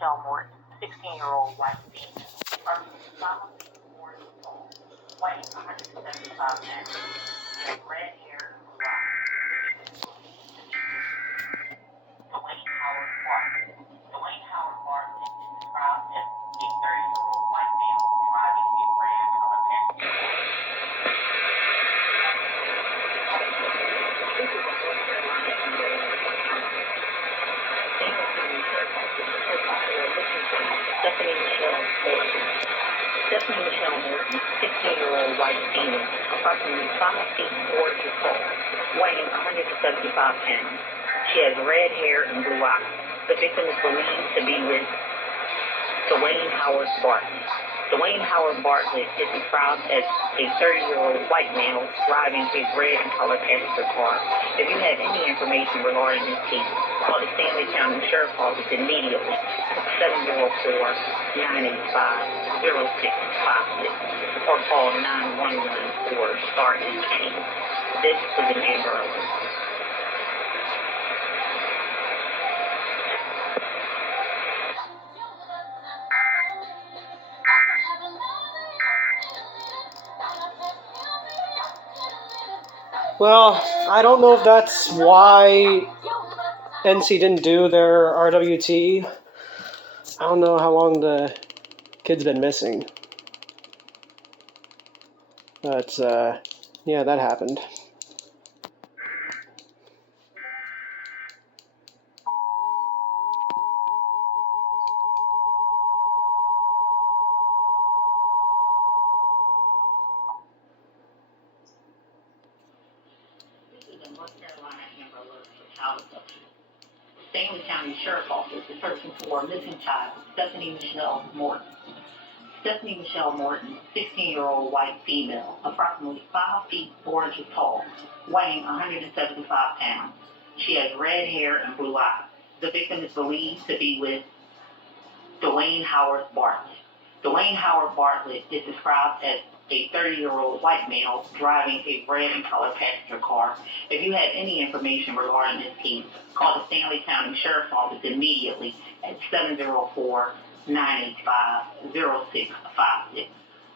Michelle Morton, 16-year-old white female, approximately 5 feet 4 inches tall, weighing 175 pounds. She has red hair and blue eyes. Dwayne Howard Bartlett. Dwayne Howard Bartlett is described as a 30-year-old white male driving a red color Acura. Stephanie Michelle Morton, 16-year-old white female, approximately 5 feet 4 inches tall, weighing 175 pounds. She has red hair and blue eyes. The victim is believed to be with Dwayne Howard Bartlett. Dwayne Howard Bartlett is described as a 30-year-old white male driving a red and colored passenger car. If you have any information regarding this case, call the Stanley County Sheriff's Office immediately at 704-985-0656 or call 911 or start each case. This is an Amber Alert. Well, I don't know if that's why NC didn't do their RWT. I don't know how long the kid's been missing. But, yeah, that happened. North Carolina Amber Alert for child abduction. Stanley County Sheriff's Office is searching for a missing child, Stephanie Michelle Morton. Stephanie Michelle Morton, 16-year-old white female, approximately 5 feet 4 inches tall, weighing 175 pounds. She has red hair and blue eyes. The victim is believed to be with Dwayne Howard Bartlett. Dwayne Howard Bartlett is described as a 30-year-old white male driving a red and colored passenger car. If you have any information regarding this case, call the Stanley County Sheriff's Office immediately at 704-985-0656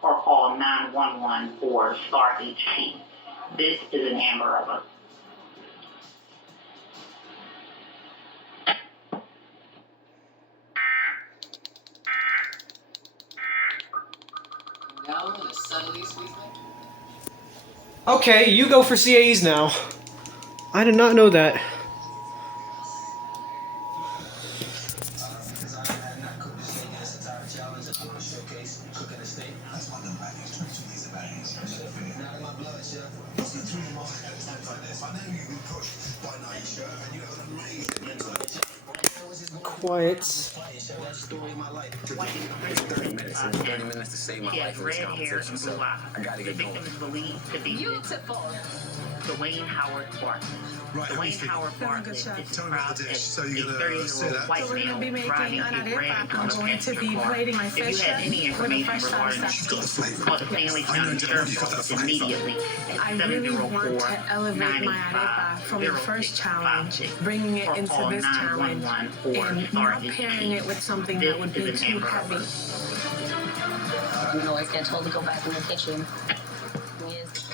or call 911 or start each case. This is an Amber Alert. Now in a sunny sweet night. Okay, you go for CAEs now. I did not know that. Quiet. 30 minutes to save my life in this conversation, so I gotta get going. The victim is believed to be Beautiful. Dwayne Howard Bartlett. Right, Dwayne Howard Bartlett is Tell me about described the dish. as So a you're gonna say 30-year-old that? white So we're going to be male making driving a red and I'm colored going to passenger be car. plating my If you fish have any with a information fresh regarding salsa. She's got the flavour. call the Stanley I know County Jeff, Sheriff's you've got that Office flavour. immediately I at really want to elevate my arepa from the first challenge, bringing it into this challenge, and not pairing it with something that would be too heavy. You know, I get told to go back in the kitchen. Yes.